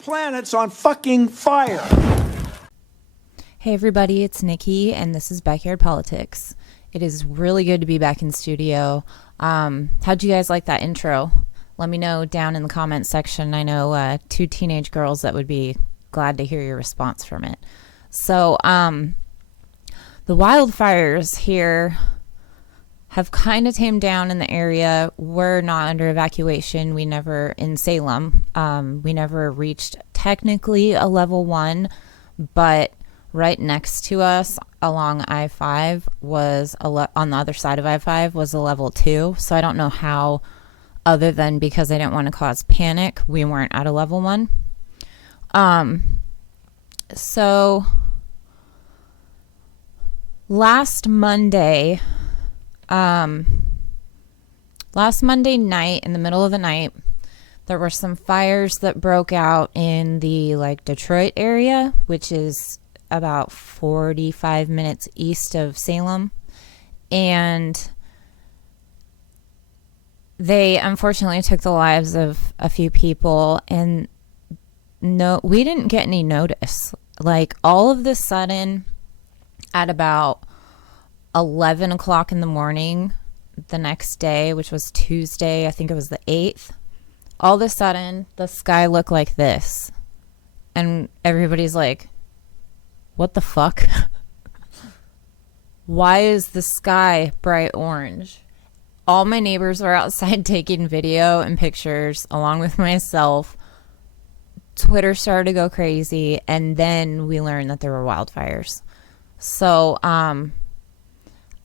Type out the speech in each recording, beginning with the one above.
planet's on fucking fire. Hey everybody, it's Nikki and this is Backyard Politics. It is really good to be back in studio. How'd you guys like that intro? Let me know down in the comments section. I know two teenage girls that would be glad to hear your response from it. So the wildfires here have kind of tamed down in the area. We're not under evacuation. In Salem, we never reached technically a level 1, but right next to us along I-5 was on the other side of I-5 was a level 2. So I don't know how, other than because I didn't want to cause panic, we weren't at a level 1. So last Monday night, in the middle of the night, there were some fires that broke out in the Detroit area, which is about 45 minutes east of Salem. And they unfortunately took the lives of a few people, and no, we didn't get any notice. All of a sudden, at about 11 o'clock in the morning the next day, which was Tuesday, I think it was the 8th, all of a sudden the sky looked like this. And everybody's like, what the fuck? Why is the sky bright orange? All my neighbors were outside taking video and pictures along with myself. Twitter started to go crazy, and then we learned that there were wildfires. So,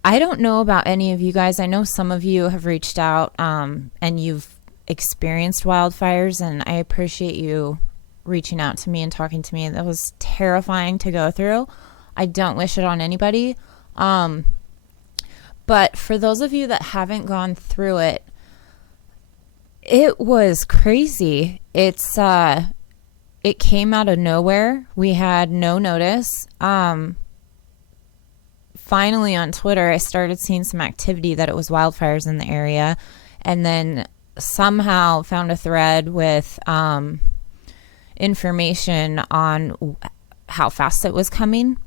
I don't know about any of you guys. I know some of you have reached out and you've experienced wildfires, and I appreciate you reaching out to me and talking to me. That was terrifying to go through. I don't wish it on anybody. But for those of you that haven't gone through it, it was crazy. It came out of nowhere. We had no notice. Finally on Twitter, I started seeing some activity that it was wildfires in the area, and then somehow found a thread with information on how fast it was coming.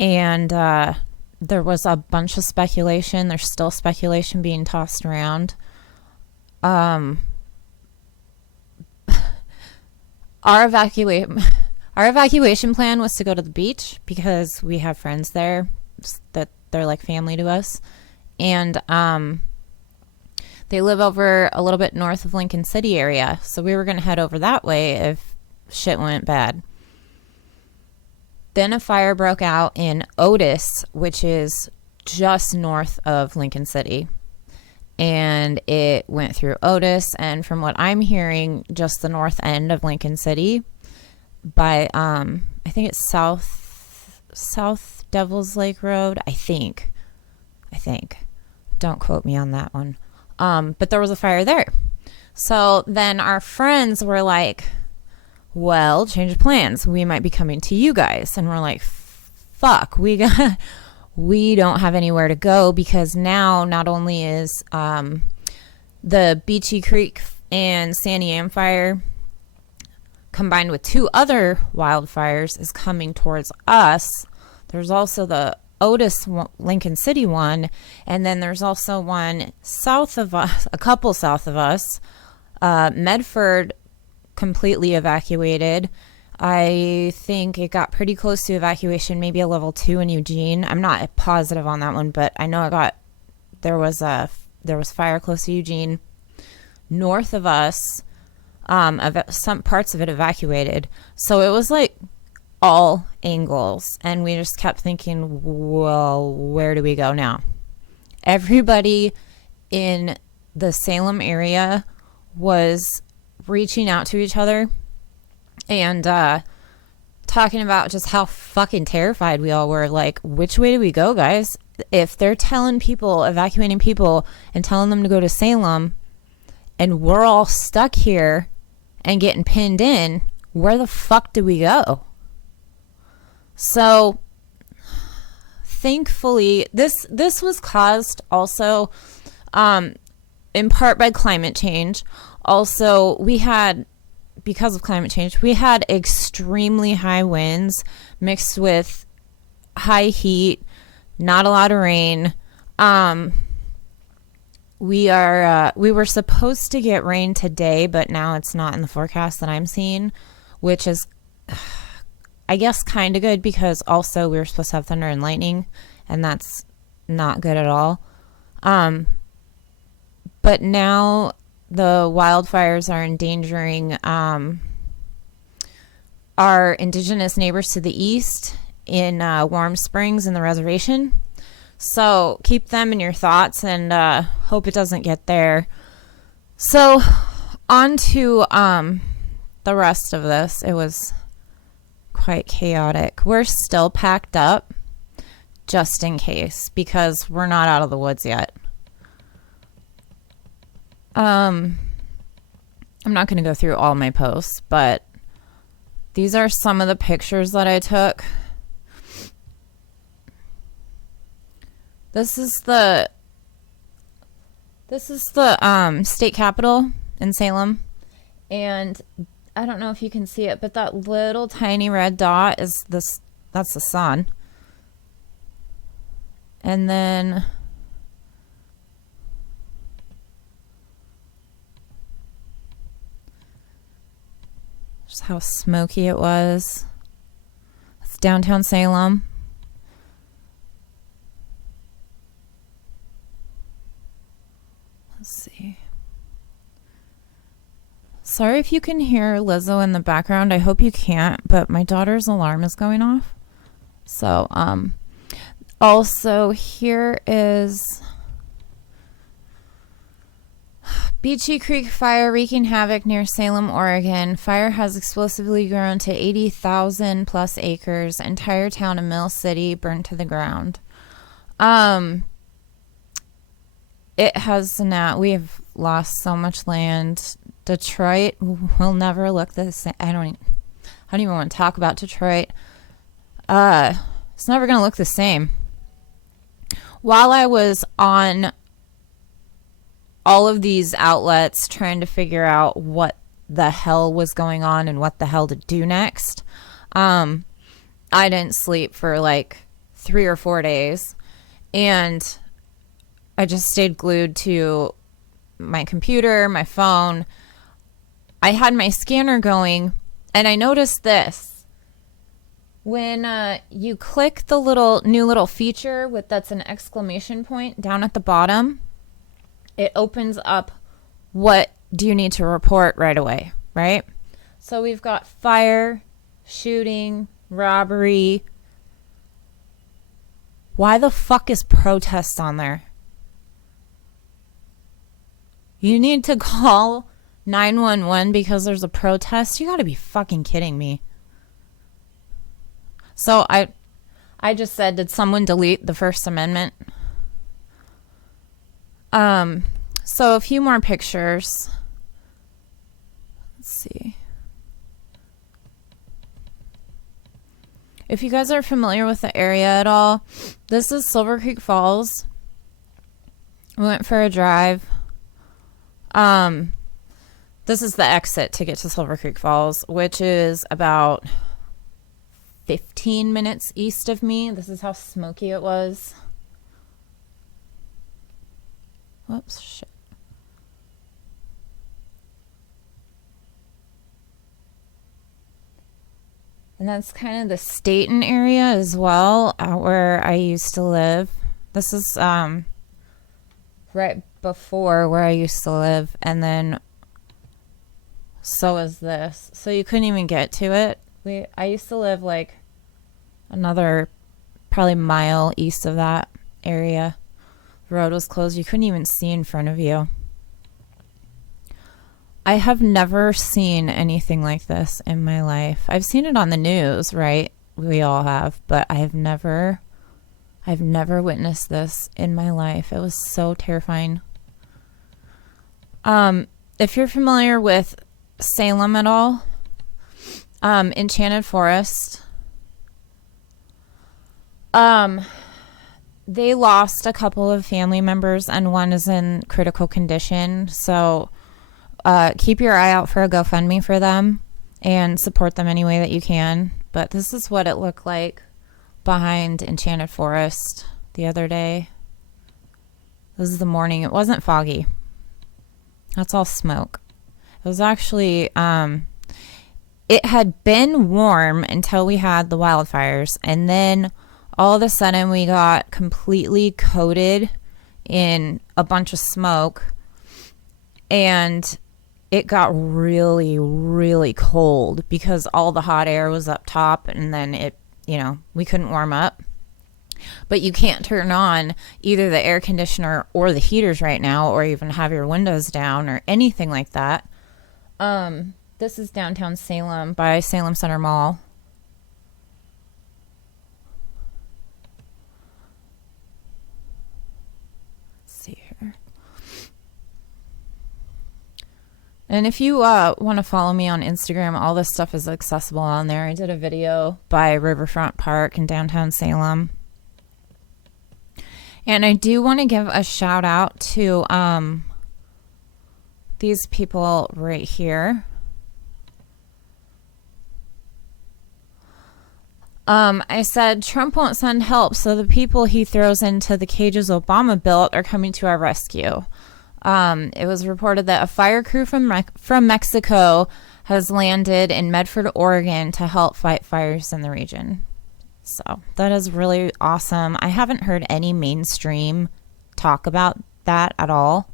And there was a bunch of speculation. There's still speculation being tossed around. Our evacuation plan was to go to the beach because we have friends there that they're like family to us, and they live over a little bit north of Lincoln City area, so we were going to head over that way if shit went bad. Then a fire broke out in Otis, which is just north of Lincoln City, and it went through Otis, and from what I'm hearing, just the north end of Lincoln City by I think it's South Devil's Lake Road, I think. Don't quote me on that one. But there was a fire there. So then our friends were like, well, change of plans. We might be coming to you guys. And we're like, fuck, we don't have anywhere to go, because now not only is the Beachy Creek and Sandy Am fire combined with 2 other wildfires is coming towards us. There's also the Otis Lincoln City one, and then there's also one south of us, a couple south of us. Medford completely evacuated. I think it got pretty close to evacuation, maybe a level 2 in Eugene. I'm not positive on that one, but I know there was fire close to Eugene. North of us, some parts of it evacuated. So it was all angles, and we just kept thinking, well, where do we go now? Everybody in the Salem area was reaching out to each other and talking about just how fucking terrified we all were. Which way do we go, guys? If they're evacuating people and telling them to go to Salem, and we're all stuck here and getting pinned in, where the fuck do we go? So thankfully, this was caused also in part by climate change. Also, we had because of climate change, we had extremely high winds mixed with high heat, not a lot of rain. We were supposed to get rain today, but now it's not in the forecast that I'm seeing, which is, I guess, kind of good, because also we were supposed to have thunder and lightning, and that's not good at all. But now the wildfires are endangering our indigenous neighbors to the east in Warm Springs in the reservation. So keep them in your thoughts, and hope it doesn't get there. So on to the rest of this. It was quite chaotic. We're still packed up just in case, because we're not out of the woods yet. I'm not going to go through all my posts, but these are some of the pictures that I took. This is the state capitol in Salem, and I don't know if you can see it, but that little tiny red dot is that's the sun. And then just how smoky it was. It's downtown Salem. Let's see. Sorry if you can hear Lizzo in the background. I hope you can't, but my daughter's alarm is going off. So, also here is Beachy Creek fire wreaking havoc near Salem, Oregon. Fire has explosively grown to 80,000 plus acres. Entire town of Mill City burned to the ground. It has now, we have lost so much land. Detroit will never look the same. I don't even want to talk about Detroit. It's never going to look the same. While I was on all of these outlets trying to figure out what the hell was going on and what the hell to do next, I didn't sleep for like 3 or 4 days, and I just stayed glued to my computer, my phone. I had my scanner going, and I noticed this. When you click the new little feature that's an exclamation point down at the bottom, it opens up what do you need to report right away, right? So we've got fire, shooting, robbery. Why the fuck is protest on there? You need to call 911 because there's a protest? You gotta be fucking kidding me. So I just said, did someone delete the First Amendment? So a few more pictures. Let's see. If you guys are familiar with the area at all, this is Silver Creek Falls. We went for a drive. This is the exit to get to Silver Creek Falls, which is about 15 minutes east of me. This is how smoky it was. Whoops, shit. And that's kind of the Staten area as well, out where I used to live. This is right before where I used to live, and then so is this. So you couldn't even get to it. I used to live like another probably mile east of that area. The road was closed. You couldn't even see in front of you. I have never seen anything like this in my life. I've seen it on the news, right? We all have, but I've never witnessed this in my life. It was so terrifying. If you're familiar with Salem at all, Enchanted Forest, they lost a couple of family members, and one is in critical condition. So keep your eye out for a GoFundMe for them and support them any way that you can. But this is what it looked like behind Enchanted Forest the other day. This is the morning. It wasn't foggy. That's all smoke. It was actually, it had been warm until we had the wildfires. And then all of a sudden we got completely coated in a bunch of smoke. And it got really, really cold because all the hot air was up top. And then it, we couldn't warm up. But you can't turn on either the air conditioner or the heaters right now, or even have your windows down or anything like that. This is downtown Salem by Salem Center Mall. Let's see here. And if you want to follow me on Instagram, all this stuff is accessible on there. I did a video by Riverfront Park in downtown Salem. And I do want to give a shout out to these people right here. I said Trump won't send help, so the people he throws into the cages Obama built are coming to our rescue. It was reported that a fire crew from Mexico has landed in Medford, Oregon to help fight fires in the region. So that is really awesome. I haven't heard any mainstream talk about that at all.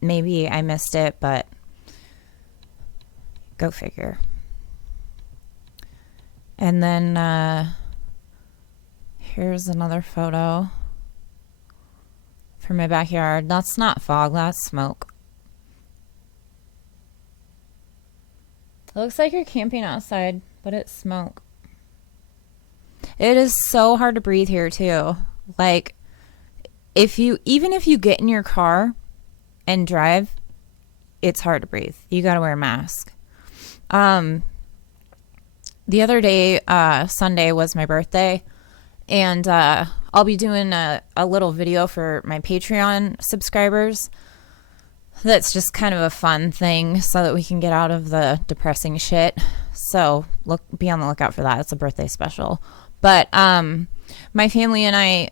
Maybe I missed it, but go figure. And then here's another photo from my backyard. That's not fog, that's smoke. It looks like you're camping outside, but it's smoke. It is so hard to breathe here too. Like, even if you get in your car and drive, it's hard to breathe. You got to wear a mask. The other day, Sunday was my birthday, and I'll be doing a little video for my Patreon subscribers. That's just kind of a fun thing so that we can get out of the depressing shit. So be on the lookout for that. It's a birthday special. But my family and I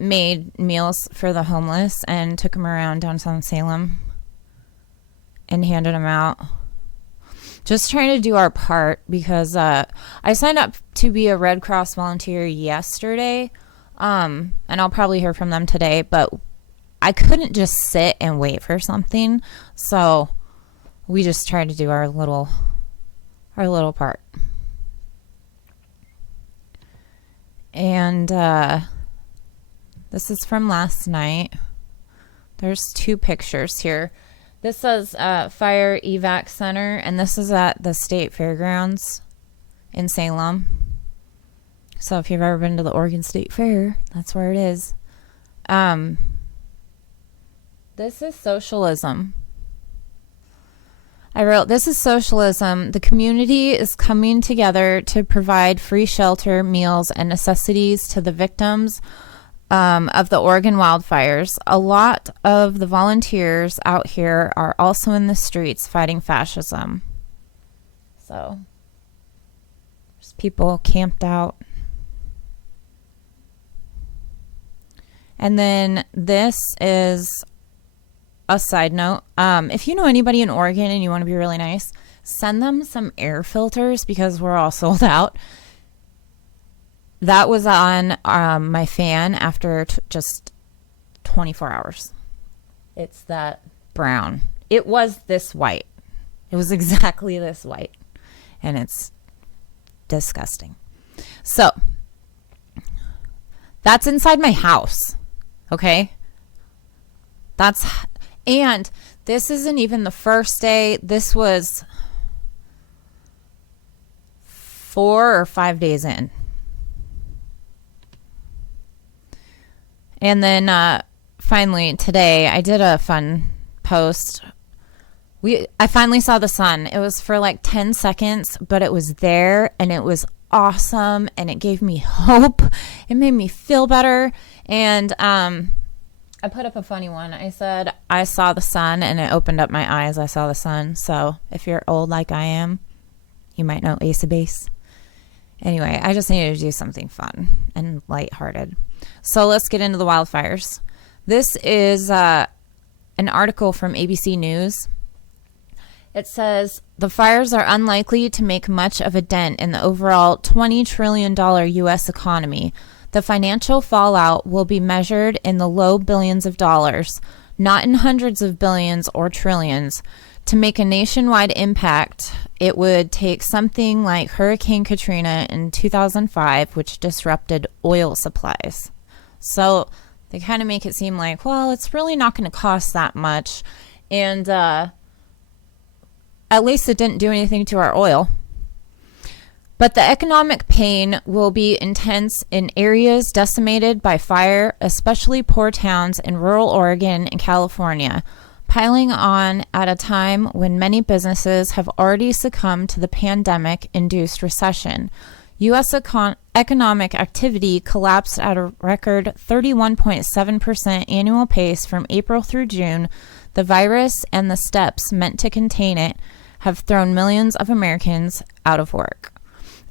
made meals for the homeless and took them around downtown Salem and handed them out. Just trying to do our part because I signed up to be a Red Cross volunteer yesterday, and I'll probably hear from them today, but I couldn't just sit and wait for something, so we just tried to do our little part. And this is from last night. There's two pictures here. This says Fire Evac Center, and this is at the State Fairgrounds in Salem. So if you've ever been to the Oregon State Fair, that's where it is. This is socialism. I wrote, this is socialism. The community is coming together to provide free shelter, meals, and necessities to the victims of the Oregon wildfires. A lot of the volunteers out here are also in the streets fighting fascism. So, there's people camped out. And then this is a side note. If you know anybody in Oregon and you want to be really nice, send them some air filters because we're all sold out. That was on my fan after just 24 hours. It's that brown. It was this white. It was exactly this white. And it's disgusting. So, that's inside my house. Okay? And this isn't even the first day. This was 4 or 5 days in. And then finally today I did a fun post. I finally saw the sun. It was for like 10 seconds, but it was there and it was awesome and it gave me hope. It made me feel better. And I put up a funny one. I said, I saw the sun and it opened up my eyes. I saw the sun. So if you're old like I am, you might know Ace of Base. Anyway, I just needed to do something fun and lighthearted. So let's get into the wildfires. This is an article from ABC News. It says, the fires are unlikely to make much of a dent in the overall $20 trillion U.S. economy. The financial fallout will be measured in the low billions of dollars, not in hundreds of billions or trillions. To make a nationwide impact, it would take something like Hurricane Katrina in 2005, which disrupted oil supplies. So they kind of make it seem like, well, it's really not going to cost that much. And at least it didn't do anything to our oil. But the economic pain will be intense in areas decimated by fire, especially poor towns in rural Oregon and California, piling on at a time when many businesses have already succumbed to the pandemic-induced recession. U.S. economic activity collapsed at a record 31.7% annual pace from April through June. The virus and the steps meant to contain it have thrown millions of Americans out of work.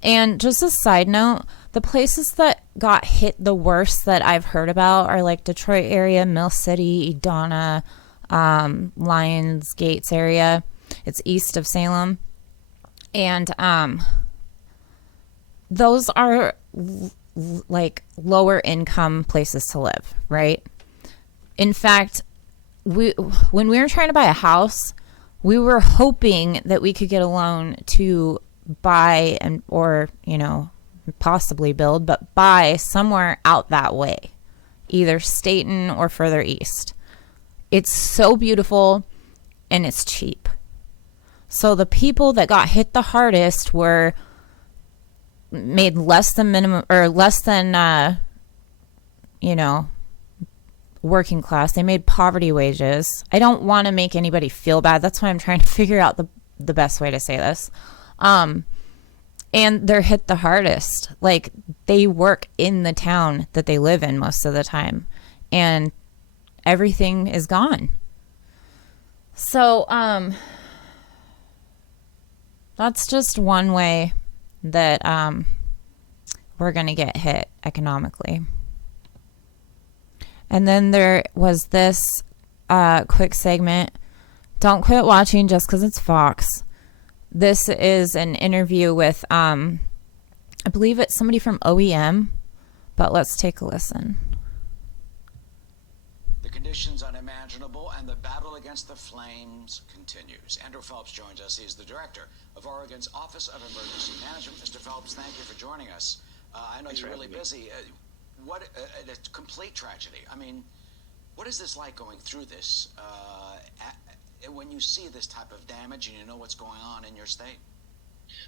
And just a side note, the places that got hit the worst that I've heard about are like Detroit area, Mill City, Edina, Lions Gates area. It's east of Salem. And those are like lower income places to live, right? In fact, when we were trying to buy a house, we were hoping that we could get a loan to buy or possibly build, but buy somewhere out that way, either Staten or further east. It's so beautiful and it's cheap. So the people that got hit the hardest made less than minimum or less than working class. They made poverty wages. I don't want to make anybody feel bad. That's why I'm trying to figure out the best way to say this. And they're hit the hardest. Like, they work in the town that they live in most of the time, and everything is gone. So, that's just one way that, we're going to get hit economically. And then there was this, quick segment. Don't quit watching just because it's Fox. This is an interview with, I believe it's somebody from OEM, but let's take a listen. The conditions unimaginable and the battle against the flames continues. Andrew Phelps joins us. He is the director of Oregon's Office of Emergency Management. Mr. Phelps, thank you for joining us. I know you're really busy. What a complete tragedy. I mean, what is this like going through this? When you see this type of damage and you know what's going on in your state?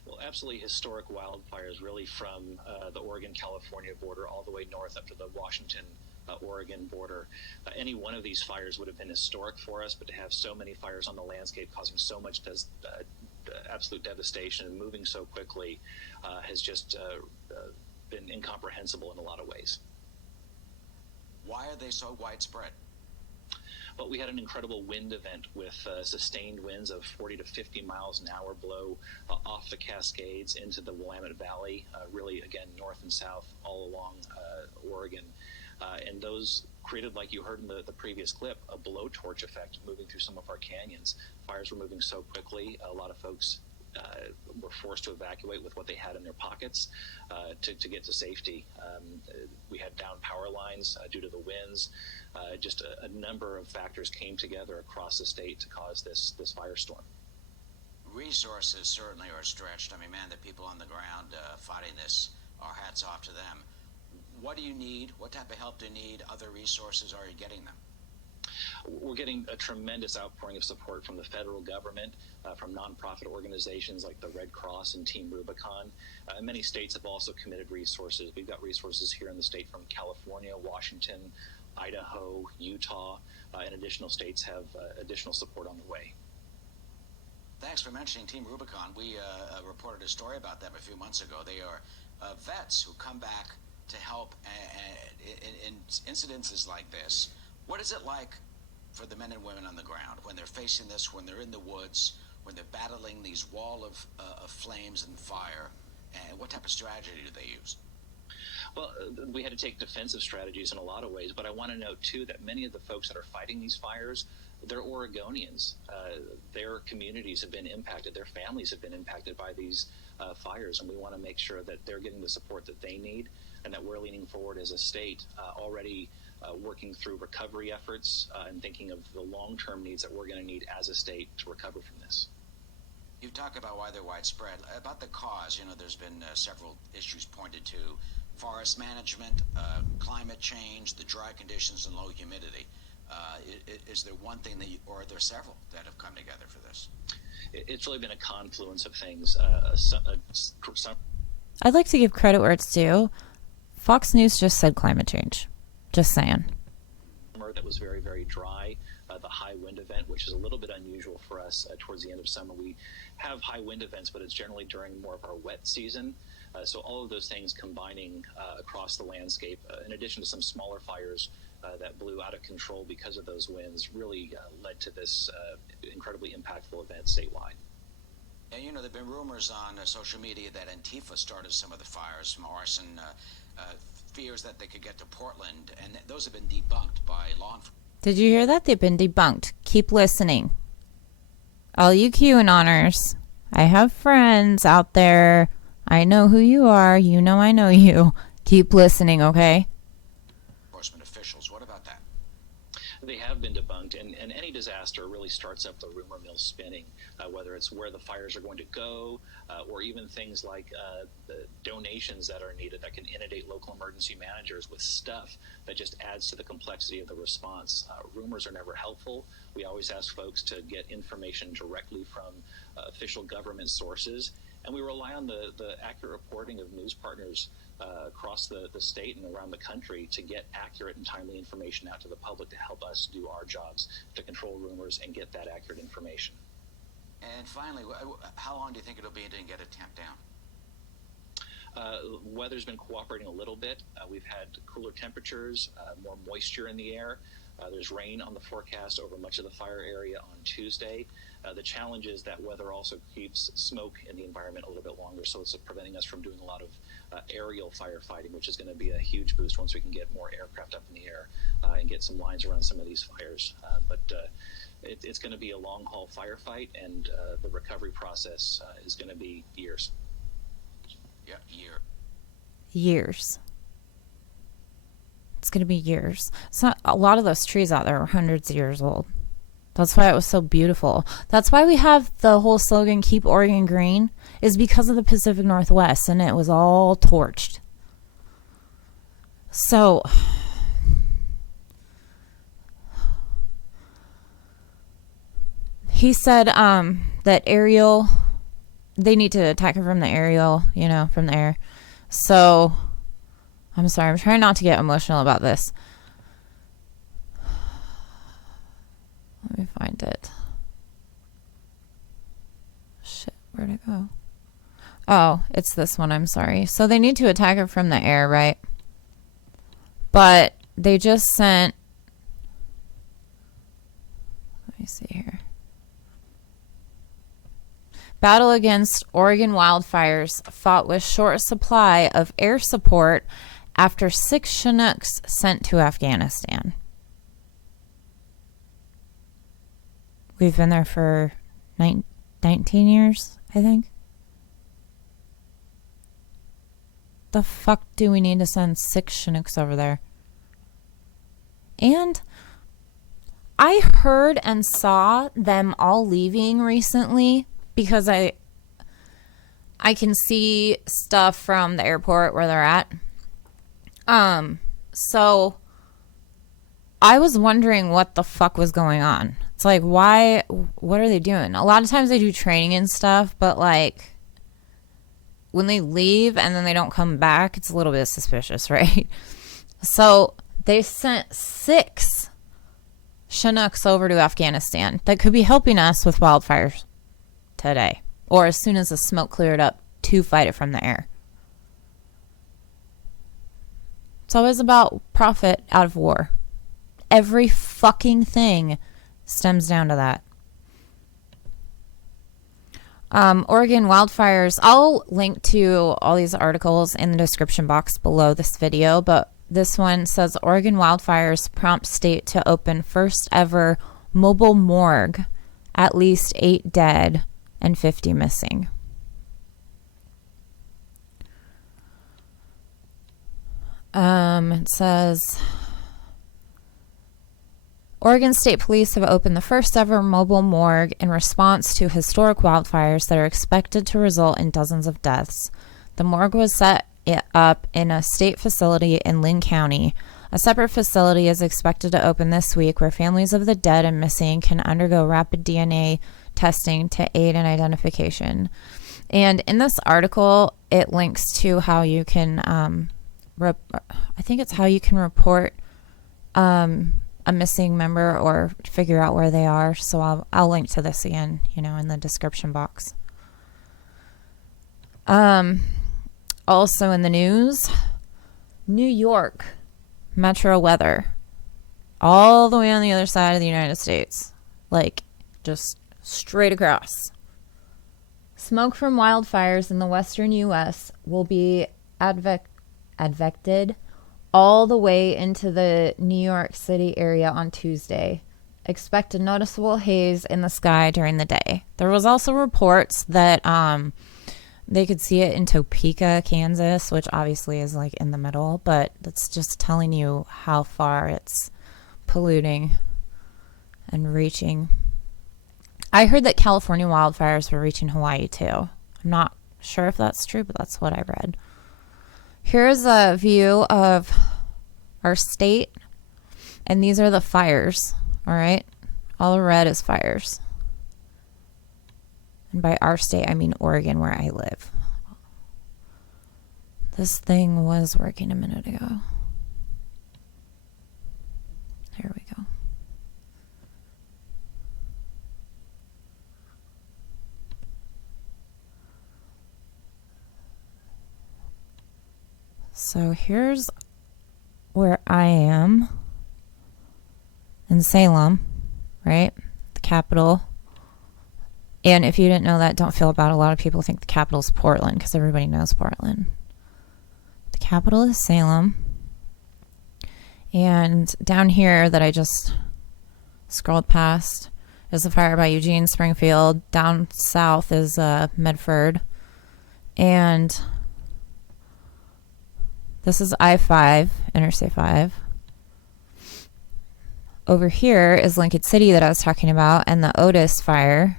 Well, absolutely historic wildfires, really from the Oregon-California border all the way north up to the Washington-Oregon border. Any one of these fires would have been historic for us, but to have so many fires on the landscape causing so much absolute devastation and moving so quickly has just been incomprehensible in a lot of ways. Why are they so widespread? But we had an incredible wind event with sustained winds of 40 to 50 miles an hour blow off the Cascades into the Willamette Valley, really, again, north and south all along Oregon. And those created, like you heard in the previous clip, a blowtorch effect moving through some of our canyons. Fires were moving so quickly, a lot of folks were forced to evacuate with what they had in their pockets to get to safety. We had down power lines due to the winds. Just a number of factors came together across the state to cause this firestorm. Resources certainly are stretched. I mean, man, the people on the ground fighting this, our hats off to them. What do you need? What type of help do you need? Other resources, are you getting them? We're getting a tremendous outpouring of support from the federal government, from nonprofit organizations like the Red Cross and Team Rubicon. Many states have also committed resources. We've got resources here in the state from California, Washington, Idaho, Utah, and additional states have additional support on the way. Thanks for mentioning Team Rubicon. We reported a story about them a few months ago. They are vets who come back to help in incidences like this. What is it like for the men and women on the ground when they're facing this, when they're in the woods, when they're battling these wall of flames and fire? And what type of strategy do they use? Well, we had to take defensive strategies in a lot of ways, but I want to note, too, that many of the folks that are fighting these fires, they're Oregonians. Their communities have been impacted. Their families have been impacted by these fires, and we want to make sure that they're getting the support that they need and that we're leaning forward as a state, already working through recovery efforts and thinking of the long-term needs that we're going to need as a state to recover from this. You talk about why they're widespread. About the cause, there's been several issues pointed to: forest management, climate change, the dry conditions, and low humidity. Is there one thing or are there several that have come together for this? It's really been a confluence of things. I'd like to give credit where it's due. Fox News just said climate change. Just saying. That was very, very dry. The high wind event, which is a little bit unusual for us towards the end of summer. We have high wind events, but it's generally during more of our wet season. So all of those things combining across the landscape, in addition to some smaller fires that blew out of control because of those winds, really led to this incredibly impactful event statewide. And there have been rumors on social media that Antifa started some of the fires from arson, fears that they could get to Portland, and those have been debunked by law enforcement. Did you hear that? They've been debunked. Keep listening. All you QAnoners, I have friends out there. I know who you are. You know I know you. Keep listening, okay? Enforcement officials, what about that? They have been debunked, and any disaster really starts up the rumor mill spinning, whether it's where the fires are going to go, or even things like the donations that are needed that can inundate local emergency managers with stuff that just adds to the complexity of the response. Rumors are never helpful. We always ask folks to get information directly from official government sources, and we rely on the accurate reporting of news partners across the state and around the country to get accurate and timely information out to the public to help us do our jobs to control rumors and get that accurate information. And finally, how long do you think it'll be to get it tamped down? Weather's been cooperating a little bit. We've had cooler temperatures, more moisture in the air. There's rain on the forecast over much of the fire area on Tuesday. The challenge is that weather also keeps smoke in the environment a little bit longer, so it's preventing us from doing a lot of aerial firefighting, which is going to be a huge boost once we can get more aircraft up in the air and get some lines around some of these fires. But it's going to be a long-haul firefight, and the recovery process is going to be years. Yeah, Years. It's going to be years. So a lot of those trees out there are hundreds of years old. That's why it was so beautiful. That's why we have the whole slogan, Keep Oregon Green, is because of the Pacific Northwest, and it was all torched. So, he said that aerial, they need to attack it from the aerial, from the air. So, I'm sorry, I'm trying not to get emotional about this. Let me find it. Shit, where'd it go? Oh, it's this one, I'm sorry. So they need to attack it from the air, right? But they just sent... Let me see here. Battle against Oregon wildfires fought with short supply of air support after 6 Chinooks sent to Afghanistan. We've been there for 19 years, I think. The fuck do we need to send 6 Chinooks over there? And I heard and saw them all leaving recently because I can see stuff from the airport where they're at. So I was wondering what the fuck was going on. It's like, why, what are they doing? A lot of times they do training and stuff, but like when they leave and then they don't come back, it's a little bit suspicious, right? So they sent 6 Chinooks over to Afghanistan that could be helping us with wildfires today, or as soon as the smoke cleared up, to fight it from the air. It's always about profit out of war. every fucking thing stems down to that. Oregon wildfires. I'll link to all these articles in the description box below this video, but this one says Oregon wildfires prompt state to open first ever mobile morgue, at least 8 dead and 50 missing. It says Oregon State Police have opened the first ever mobile morgue in response to historic wildfires that are expected to result in dozens of deaths. The morgue was set up in a state facility in Lynn County. A separate facility is expected to open this week where families of the dead and missing can undergo rapid DNA testing to aid in identification. And in this article, it links to how you can, I think it's how you can report a missing member or figure out where they are. So I'll link to this again, in the description box. Also in the news, New York metro weather, all the way on the other side of the United States, like just straight across. Smoke from wildfires in the western U.S. will be advected all the way into the New York City area on Tuesday. Expect a noticeable haze in the sky during the day. There was also reports that they could see it in Topeka, Kansas, which obviously is like in the middle, but that's just telling you how far it's polluting and reaching. I heard that California wildfires were reaching Hawaii too. I'm not sure if that's true, but that's what I read. Here's a view of our state, and these are the fires, all right? All the red is fires. And by our state, I mean Oregon, where I live. This thing was working a minute ago. There we go. So here's where I am in Salem, right? The capital. And if you didn't know that, don't feel bad. A lot of people think the capital is Portland because everybody knows Portland. The capital is Salem. And down here that I just scrolled past is the fire by Eugene, Springfield. Down south is Medford. And this is I-5, Interstate 5. Over here is Lincoln City that I was talking about, and the Otis fire.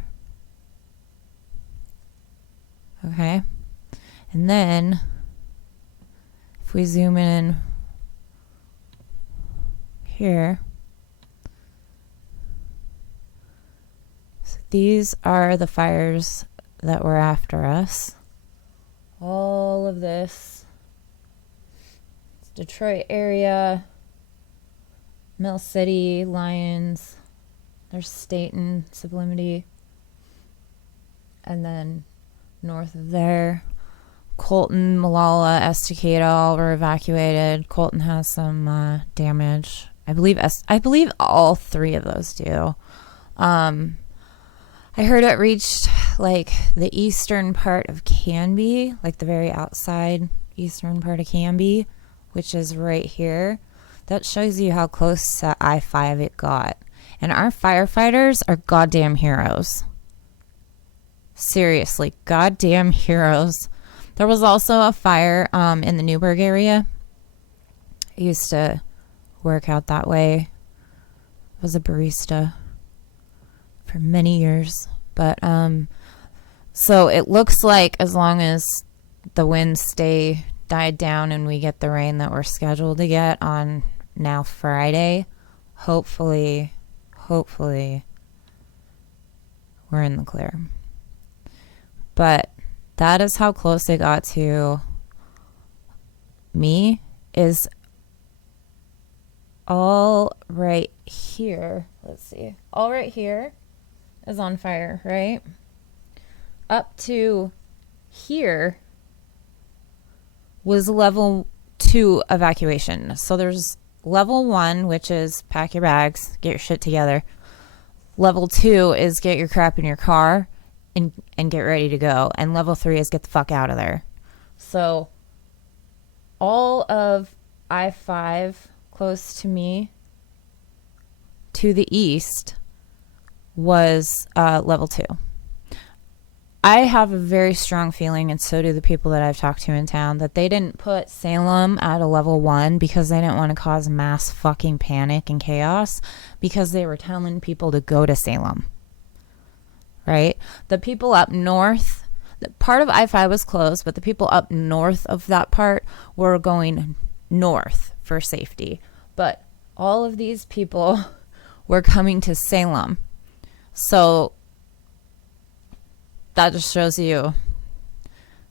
Okay. And then, if we zoom in here, so these are the fires that were after us. All of this. Detroit area, Mill City, Lyons, there's Staten, Sublimity, and then north of there, Colton, Malala, Estacada, all were evacuated. Colton has some damage. I believe all 3 of those do. I heard it reached like the eastern part of Canby, like the very outside eastern part of Canby, which is right here. That shows you how close to I-5 it got. And our firefighters are goddamn heroes. Seriously, goddamn heroes. There was also a fire in the Newburgh area. I used to work out that way. I was a barista for many years. But so it looks like as long as the winds stay died down and we get the rain that we're scheduled to get on now Friday, hopefully we're in the clear. But that is how close it got to me. Is all right here. Let's see. All right here is on fire, right? Up to here was level 2 evacuation. So there's level 1, which is pack your bags, get your shit together. Level 2 is get your crap in your car and get ready to go. And level 3 is get the fuck out of there. So all of I-5 close to me to the east was level 2. I have a very strong feeling, and so do the people that I've talked to in town, that they didn't put Salem at a level 1 because they didn't want to cause mass fucking panic and chaos, because they were telling people to go to Salem. Right? The people up north, part of I-5 was closed, but the people up north of that part were going north for safety. But all of these people were coming to Salem. So that just shows you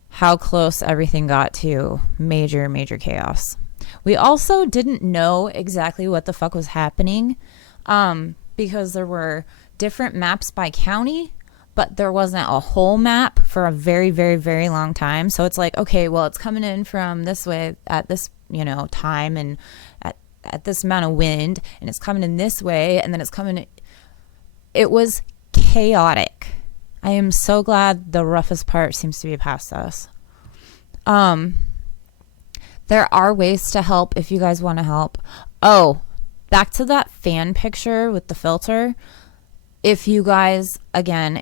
how close everything got to major, major chaos. We also didn't know exactly what the fuck was happening, because there were different maps by county, but there wasn't a whole map for a very, very, very long time. So it's like, okay, well, it's coming in from this way at this, time and at this amount of wind, and it's coming in this way, and then it's coming. It was chaotic. I am so glad the roughest part seems to be past us. There are ways to help if you guys want to help. Oh, back to that fan picture with the filter. If you guys want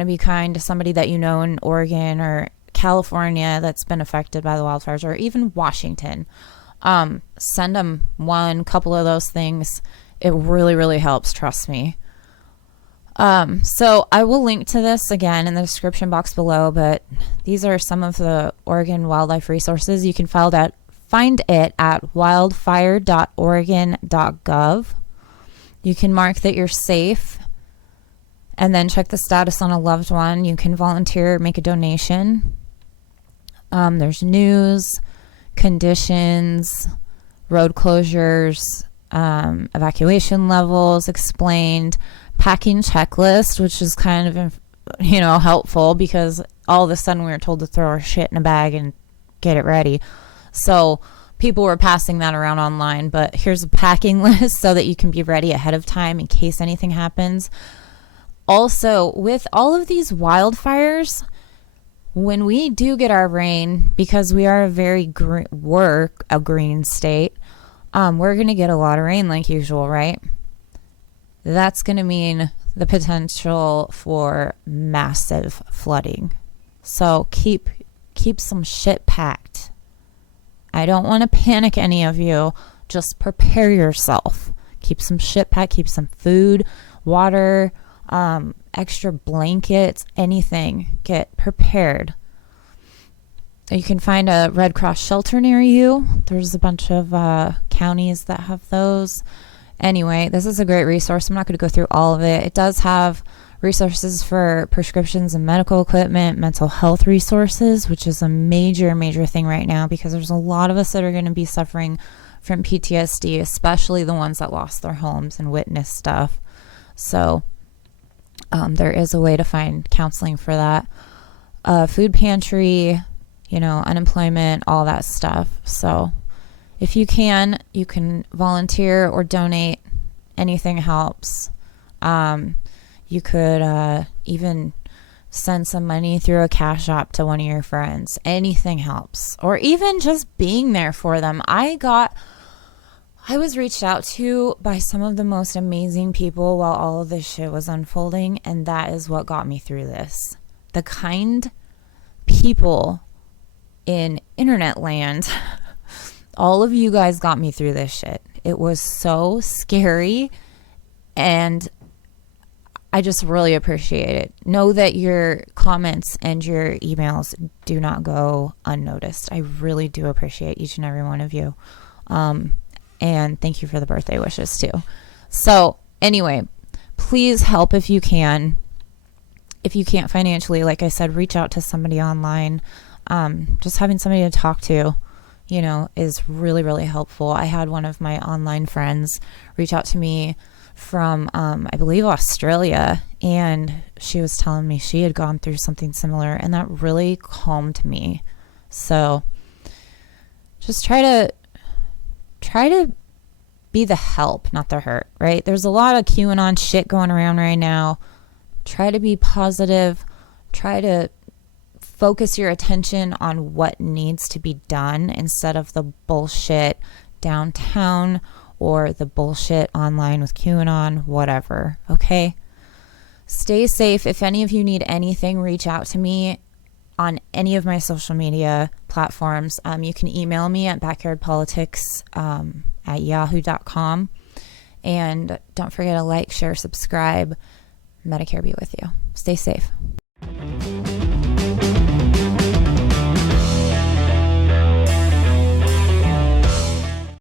to be kind to somebody that you know in Oregon or California that's been affected by the wildfires, or even Washington, send them couple of those things. It really, really helps. Trust me. So I will link to this again in the description box below, but these are some of the Oregon wildlife resources. You can find it at wildfire.oregon.gov. You can mark that you're safe and then check the status on a loved one. You can volunteer, make a donation. There's news, conditions, road closures, evacuation levels explained, packing checklist, which is kind of, helpful, because all of a sudden we were told to throw our shit in a bag and get it ready. So people were passing that around online, but here's a packing list so that you can be ready ahead of time in case anything happens. Also, with all of these wildfires, when we do get our rain, because we are a very green state, we're going to get a lot of rain like usual, right? That's going to mean the potential for massive flooding. So keep some shit packed. I don't want to panic any of you. Just prepare yourself. Keep some shit packed. Keep some food, water, extra blankets, anything. Get prepared. You can find a Red Cross shelter near you. There's a bunch of counties that have those. Anyway, this is a great resource. I'm not going to go through all of it. It does have resources for prescriptions and medical equipment, mental health resources, which is a major, major thing right now, because there's a lot of us that are going to be suffering from PTSD, especially the ones that lost their homes and witnessed stuff. So there is a way to find counseling for that. Food pantry, unemployment, all that stuff. So if you can volunteer or donate. Anything helps. You could even send some money through a Cash App to one of your friends. Anything helps. Or even just being there for them. I was reached out to by some of the most amazing people while all of this shit was unfolding, and that is what got me through this. The kind people in internet land. All of you guys got me through this shit. It was so scary, and I just really appreciate it. Know that your comments and your emails do not go unnoticed. I really do appreciate each and every one of you. And thank you for the birthday wishes too. So anyway, please help if you can. If you can't financially, like I said, reach out to somebody online. Just having somebody to talk to, is really, really helpful. I had one of my online friends reach out to me from, I believe, Australia, and she was telling me she had gone through something similar, and that really calmed me. So just try to try to be the help, not the hurt, right? There's a lot of QAnon shit going around right now. Try to be positive. Try to focus your attention on what needs to be done instead of the bullshit downtown or the bullshit online with QAnon, whatever, okay? Stay safe. If any of you need anything, reach out to me on any of my social media platforms. You can email me at backyardpolitics@yahoo.com. And don't forget to like, share, subscribe. Medicare be with you. Stay safe.